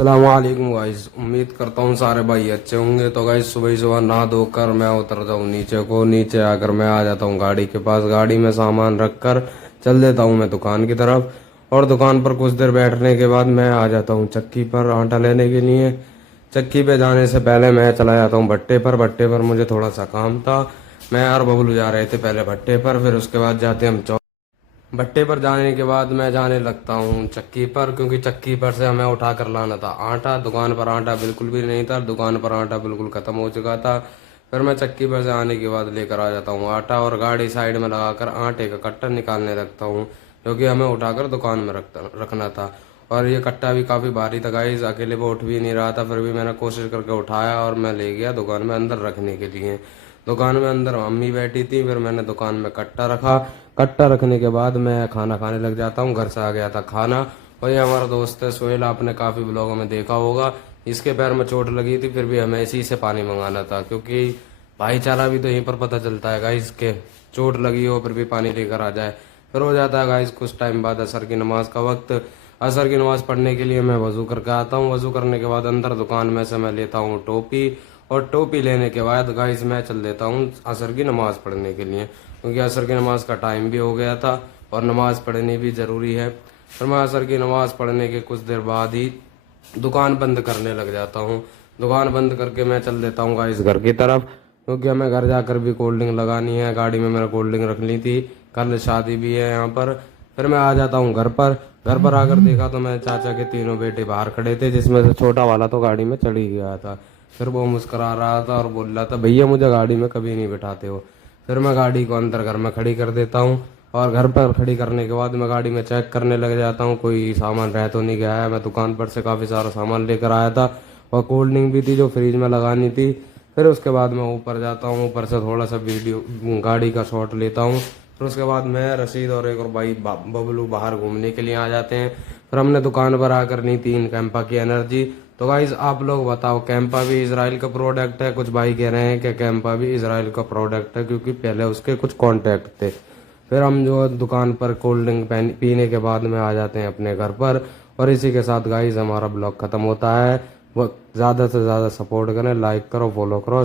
अस्सलामुअलैकुम गाइस। उम्मीद करता हूँ सारे भाई अच्छे होंगे। तो गाइस सुबह सुबह नहा धोकर मैं उतर जाऊँ नीचे आकर मैं आ जाता हूँ गाड़ी के पास। गाड़ी में सामान रख कर चल देता हूँ मैं दुकान की तरफ। और दुकान पर कुछ देर बैठने के बाद मैं आ जाता हूँ चक्की पर आटा लेने के लिए। चक्की पे जाने से पहले मैं चला जाता हूँ भट्टे पर। भट्टे पर मुझे थोड़ा सा काम था। मैं और बबलू जा रहे थे पहले भट्टे पर, फिर उसके बाद जाते हम भट्टे पर जाने के बाद मैं जाने लगता हूँ चक्की पर, क्योंकि चक्की पर से हमें उठा कर लाना था आटा। दुकान पर आटा बिल्कुल भी नहीं था, दुकान पर आटा बिल्कुल ख़त्म हो चुका था। फिर मैं चक्की पर से आने के बाद लेकर आ जाता हूँ आटा, और गाड़ी साइड में लगाकर आटे का कट्टा निकालने लगता हूँ, क्योंकि हमें उठाकर दुकान में रखना था। और ये कट्टा भी काफ़ी भारी था गाइस, अकेले वो उठ भी नहीं रहा था। फिर भी मैंने कोशिश करके उठाया और मैं ले गया दुकान में अंदर रखने के लिए। दुकान में अंदर अम्मी बैठी थी, फिर मैंने दुकान में कट्टा रखा। कट्टा रखने के बाद मैं खाना खाने लग जाता हूँ। घर से आ गया था खाना। और ये हमारा दोस्त है सोहेल, आपने काफ़ी ब्लॉगों में देखा होगा। इसके पैर में चोट लगी थी, फिर भी हमें इसी से पानी मंगाना था, क्योंकि भाईचारा भी तो यहीं पर पता चलता है गाइस के चोट लगी हो फिर भी पानी लेकर आ जाए। फिर हो जाता है गाइस कुछ टाइम बाद असर की नमाज का वक्त। असर की नमाज पढ़ने के लिए मैं वज़ू करके आता हूँ। वज़ू करने के बाद अंदर दुकान में से मैं लेता हूँ टोपी, और टोपी लेने के बाद गाइस मैं चल देता हूँ असर की नमाज़ पढ़ने के लिए, क्योंकि असर की नमाज़ का टाइम भी हो गया था और नमाज़ पढ़नी भी ज़रूरी है। फिर मैं असर की नमाज़ पढ़ने के कुछ देर बाद ही दुकान बंद करने लग जाता हूँ। दुकान बंद करके मैं चल देता हूँ गाइस घर की तरफ, क्योंकि हमें घर जाकर भी कोल्ड ड्रिंक लगानी है। गाड़ी में मैंने कोल्ड ड्रिंक रख ली थी, कल शादी भी है यहाँ पर। फिर मैं आ जाता हूँ घर पर। घर पर आकर देखा तो मेरे चाचा के तीनों बेटे बाहर खड़े थे, जिसमें से छोटा वाला तो गाड़ी में चढ़ ही गया था। फिर वो मुस्कुरा रहा था और बोल रहा था, भैया मुझे गाड़ी में कभी नहीं बिठाते हो। फिर मैं गाड़ी को अंदर घर में खड़ी कर देता हूँ, और घर पर खड़ी करने के बाद मैं गाड़ी में चेक करने लग जाता हूँ कोई सामान रह तो नहीं गया है। मैं दुकान पर से काफ़ी सारा सामान लेकर आया था, और कोल्ड ड्रिंक भी थी जो फ्रिज में लगानी थी। फिर उसके बाद मैं ऊपर जाता हूँ, ऊपर से थोड़ा सा वीडियो गाड़ी का शॉट लेता हूँ। फिर उसके बाद मैं रशीद और एक और भाई बबलू बाहर घूमने के लिए आ जाते हैं। फिर हमने दुकान पर आकर ली 3 कैंपा की एनर्जी। तो गाइज आप लोग बताओ, कैंपा भी इजराइल का प्रोडक्ट है? कुछ भाई कह रहे हैं कि कैंपा भी इजराइल का प्रोडक्ट है, क्योंकि पहले उसके कुछ कॉन्टैक्ट थे। फिर हम जो दुकान पर कोल्ड ड्रिंक पीने के बाद में आ जाते हैं अपने घर पर। और इसी के साथ गाइज हमारा ब्लॉग ख़त्म होता है। वो ज़्यादा से ज़्यादा सपोर्ट करें, लाइक करो, फॉलो करो।